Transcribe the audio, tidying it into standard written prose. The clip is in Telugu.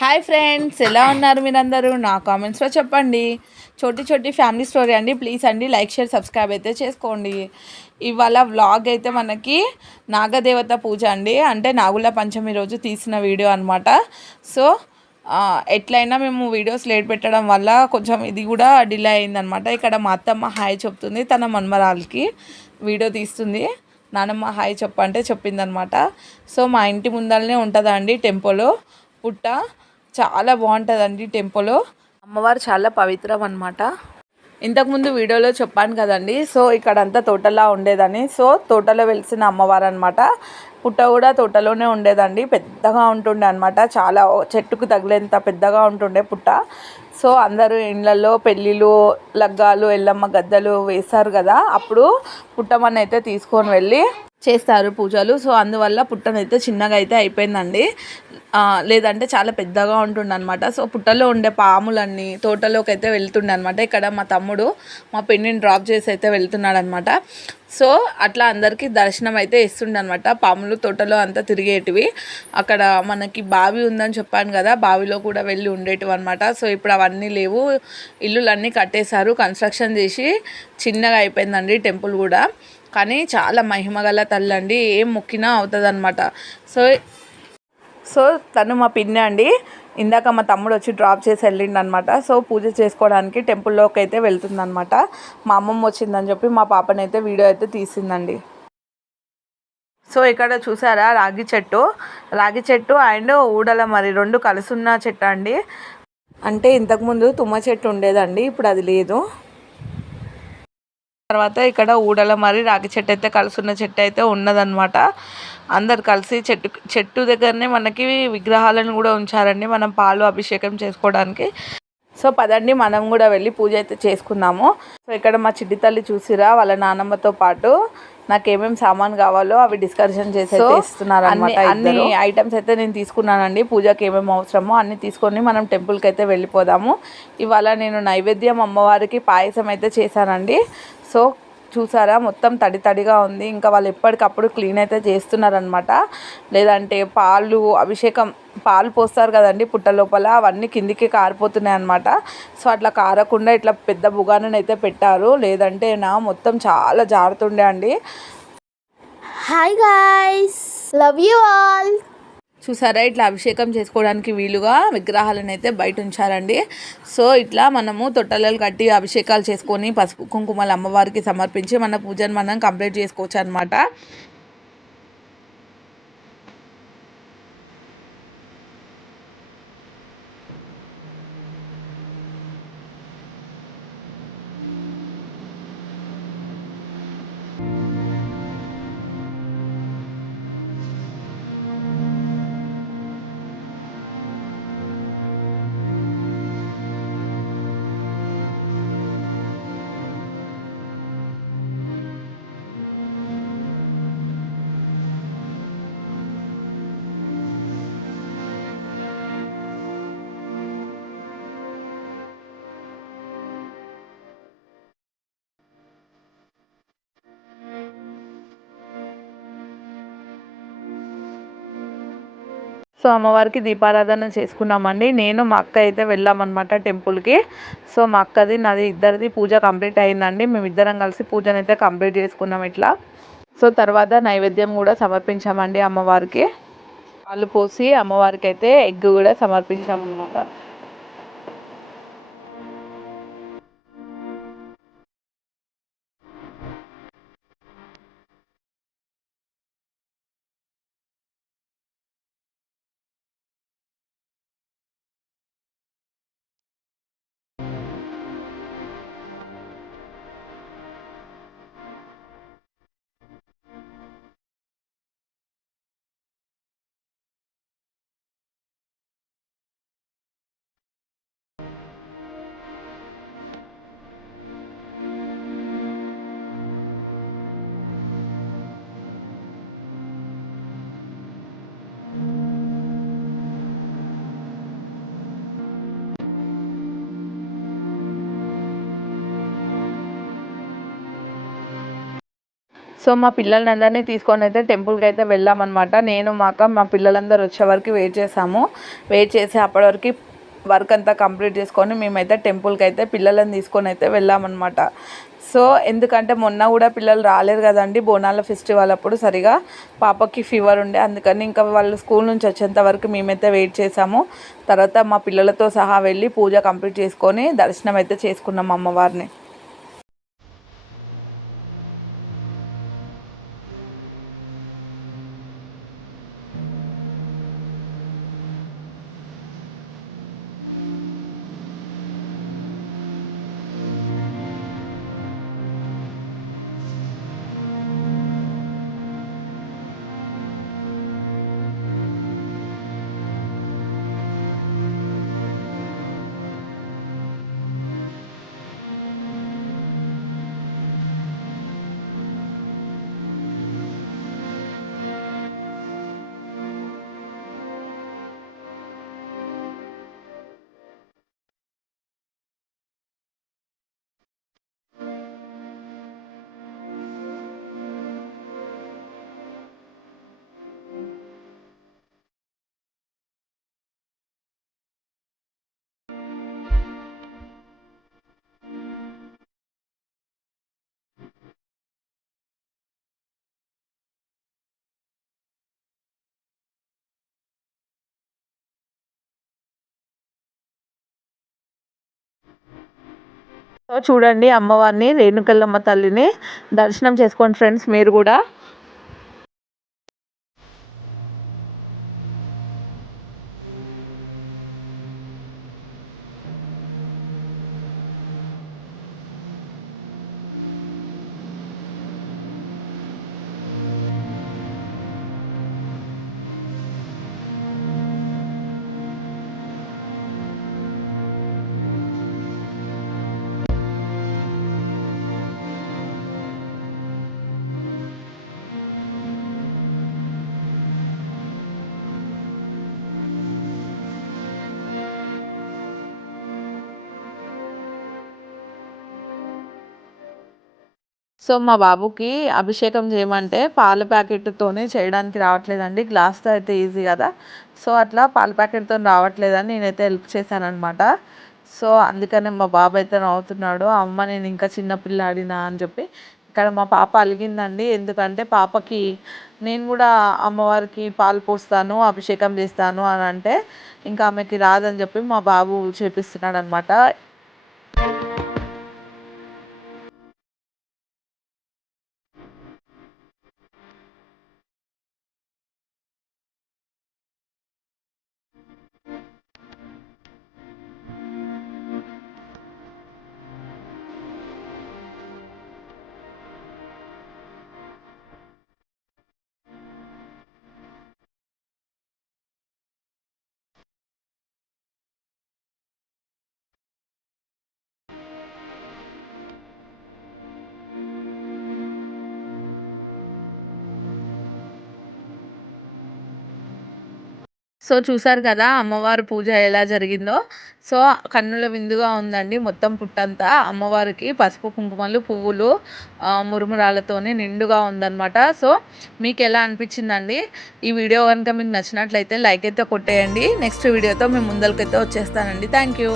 హాయ్ ఫ్రెండ్స్, ఎలా ఉన్నారు మీరందరూ? నా కామెంట్స్లో చెప్పండి. చోటి చోటి ఫ్యామిలీ స్టోరీ అండి. ప్లీజ్ అండి లైక్ షేర్ సబ్స్క్రైబ్ అయితే చేసుకోండి. ఇవాళ వ్లాగ్ అయితే మనకి నాగదేవత పూజ అండి, అంటే నాగుల పంచమి రోజు తీసిన వీడియో అనమాట. సో ఎట్లయినా మేము వీడియోస్ లేట్ పెట్టడం వల్ల కొంచెం ఇది కూడా డిలే అయిందనమాట. ఇక్కడ మా అత్తమ్మ హాయ్ చెప్తుంది, తన మన్మరాలకి వీడియో తీస్తుంది. నానమ్మ హాయ్ చెప్పంటే చెప్పిందనమాట. సో మా ఇంటి ముందరనే ఉంటుందండి టెంపుల్. పుట్ట చాలా బాగుంటుందండి టెంపుల్. అమ్మవారు చాలా పవిత్రం అనమాట. ఇంతకుముందు వీడియోలో చెప్పాను కదండి, సో ఇక్కడంతా తోటలా ఉండేదని. సో తోటలో వెలిసిన అమ్మవారు అనమాట. పుట్ట కూడా తోటలోనే ఉండేదండి, పెద్దగా ఉంటుండే అనమాట. చాలా చెట్టుకు తగిలేంత పెద్దగా ఉంటుండే పుట్ట. సో అందరూ ఇళ్ళల్లో పెళ్ళిళ్ళు, లగ్గాలు, ఎల్లమ్మ గద్దలు వేస్తారు కదా, అప్పుడు పుట్టమని అయితే తీసుకొని వెళ్ళి చేస్తారు పూజలు. సో అందువల్ల పుట్టనైతే చిన్నగా అయితే అయిపోయిందండి, లేదంటే చాలా పెద్దగా ఉంటుండే అనమాట. సో పుట్టలో ఉండే పాములన్నీ తోటలోకి అయితే వెళ్తుండే అనమాట. ఇక్కడ మా తమ్ముడు మా పిన్నిని డ్రాప్ చేసి అయితే వెళ్తున్నాడు అనమాట. సో అట్లా అందరికీ దర్శనం అయితే ఇస్తుండే అనమాట. పాములు తోటలో అంతా తిరిగేటివి. అక్కడ మనకి బావి ఉందని చెప్పాను కదా, బావిలో కూడా వెళ్ళి ఉండేటివి అనమాట. సో ఇప్పుడు అవన్నీ లేవు, ఇల్లులన్నీ కట్టేశారు, కన్స్ట్రక్షన్ చేసి చిన్నగా అయిపోయిందండి టెంపుల్ కూడా. కానీ చాలా మహిమగల తల్లి అండి, ఏం మొక్కినా అవుతుంది అనమాట. సో సో తను మా పిన్ని అండి. ఇందాక మా తమ్ముడు వచ్చి డ్రాప్ చేసి వెళ్ళిండనమాట. సో పూజ చేసుకోవడానికి టెంపుల్లోకి అయితే వెళ్తుందనమాట. మా అమ్మమ్మ వచ్చిందని చెప్పి మా పాపనైతే వీడియో అయితే తీసిందండి. సో ఇక్కడ చూసారా రాగి చెట్టు అండ్ ఊడల మరి రెండు కలుసున్న చెట్టు అండి. అంటే ఇంతకుముందు తుమ్మ చెట్టు ఉండేదండి, ఇప్పుడు అది లేదు. తర్వాత ఇక్కడ ఊడల మరి రాగి చెట్టు అయితే కలుసున్న చెట్టు అయితే ఉన్నదన్నమాట. అందరు కలిసి చెట్టు దగ్గరనే మనకి విగ్రహాలను కూడా ఉంచారండి, మనం పాలు అభిషేకం చేసుకోవడానికి. సో పదండి మనం కూడా వెళ్ళి పూజ అయితే చేసుకుందాము. సో ఇక్కడ మా చిట్టి తల్లి చూసిరా, వాళ్ళ నానమ్మతో పాటు నాకు ఏమేమి సామాన్ కావాలో అవి డిస్కషన్ చేసి ఇస్తున్నారు అనమాట. అన్ని ఐటమ్స్ అయితే నేను తీసుకున్నానండి. పూజకి ఏమేమి అవసరమో అన్ని తీసుకొని మనం టెంపుల్కి అయితే వెళ్ళిపోదాము. ఇవాళ నేను నైవేద్యం అమ్మవారికి పాయసం అయితే చేశానండి. సో చూసారా, మొత్తం తడి తడిగా ఉంది. ఇంకా వాళ్ళు ఎప్పటికప్పుడు క్లీన్ అయితే చేస్తున్నారనమాట. లేదంటే పాలు పోస్తారు కదండి పుట్ట లోపల, అవన్నీ కిందికి కారిపోతున్నాయి అనమాట. సో అట్లా కారకుండా ఇట్లా పెద్ద బుగానని అయితే పెట్టారు, లేదంటే మొత్తం చాలా జారుతుండే అండి. Hi guys, love you all. చూసారా, ఇట్లా అభిషేకం చేసుకోవడానికి వీలుగా విగ్రహాలను అయితే బయట ఉంచారండి. సో ఇట్లా మనము తొట్టెలు కట్టి అభిషేకాలు చేసుకొని పసుపు కుంకుమలు అమ్మవారికి సమర్పించి మన పూజను మనం కంప్లీట్ చేసుకోవచ్చు అనమాట. సో అమ్మవారికి దీపారాధన చేసుకున్నామండి. నేను మా అక్క అయితే వెళ్ళామన్నమాట టెంపుల్కి. సో మా అక్కది నాది ఇద్దరిది పూజ కంప్లీట్ అయిందండి. మేమిద్దరం కలిసి పూజను అయితే కంప్లీట్ చేసుకున్నాం ఇట్లా. సో తర్వాత నైవేద్యం కూడా సమర్పించామండి అమ్మవారికి. పాలు పోసి అమ్మవారికి అయితే ఎగ్ కూడా సమర్పించామన్నమాట. సో మా పిల్లలందరినీ తీసుకొని అయితే టెంపుల్కి అయితే వెళ్ళామన్నమాట. నేను మా అక్క మా పిల్లలందరూ వచ్చే వరకు వెయిట్ చేసాము. వెయిట్ చేసి అప్పటి వరకు వర్క్ అంతా కంప్లీట్ చేసుకొని మేమైతే టెంపుల్కి అయితే పిల్లలను తీసుకొని అయితే వెళ్ళామన్నమాట. సో ఎందుకంటే మొన్న కూడా పిల్లలు రాలేరు కదండి బోనాల ఫెస్టివల్ అప్పుడు, సరిగా పాపకి ఫీవర్ ఉండే, అందుకని ఇంకా వాళ్ళు స్కూల్ నుంచి వచ్చేంత వరకు మేమైతే వెయిట్ చేసాము. తర్వాత మా పిల్లలతో సహా వెళ్ళి పూజ కంప్లీట్ చేసుకొని దర్శనం అయితే చేసుకున్నాం అమ్మవారిని. సో చూడండి అమ్మవారిని, రేణుకల్లమ్మ తల్లిని దర్శనం చేసుకోండి ఫ్రెండ్స్ మీరు కూడా. సో మా బాబుకి అభిషేకం చేయమంటే పాల ప్యాకెట్తోనే చేయడానికి రావట్లేదండి, గ్లాస్తో అయితే ఈజీ కదా. సో అట్లా పాల ప్యాకెట్తో రావట్లేదని నేనైతే హెల్ప్ చేశానమాట. సో అందుకనే మా బాబు అయితే నవ్వుతున్నాడు, అమ్మ నేను ఇంకా చిన్న పిల్లాడినా అని చెప్పి. ఇక్కడ మా పాప అలిగిందండి, ఎందుకంటే పాపకి నేను కూడా అమ్మవారికి పాలు పోస్తాను అభిషేకం చేస్తాను అని అంటే ఇంకా ఆమెకి రాదని చెప్పి మా బాబు చేపిస్తున్నాడు అనమాట. సో చూసారు కదా అమ్మవారి పూజ ఎలా జరిగిందో. సో కన్నుల విందుగా ఉందండి మొత్తం పుట్టంతా. అమ్మవారికి పసుపు కుంకుమలు పువ్వులు మురుమురాలతోనే నిండుగా ఉందన్నమాట. సో మీకు ఎలా అనిపించిందండి ఈ వీడియో? కనుక మీకు నచ్చినట్లయితే లైక్ అయితే కొట్టేయండి. నెక్స్ట్ వీడియోతో మేము ముందరికైతే వచ్చేస్తానండి. Thank you.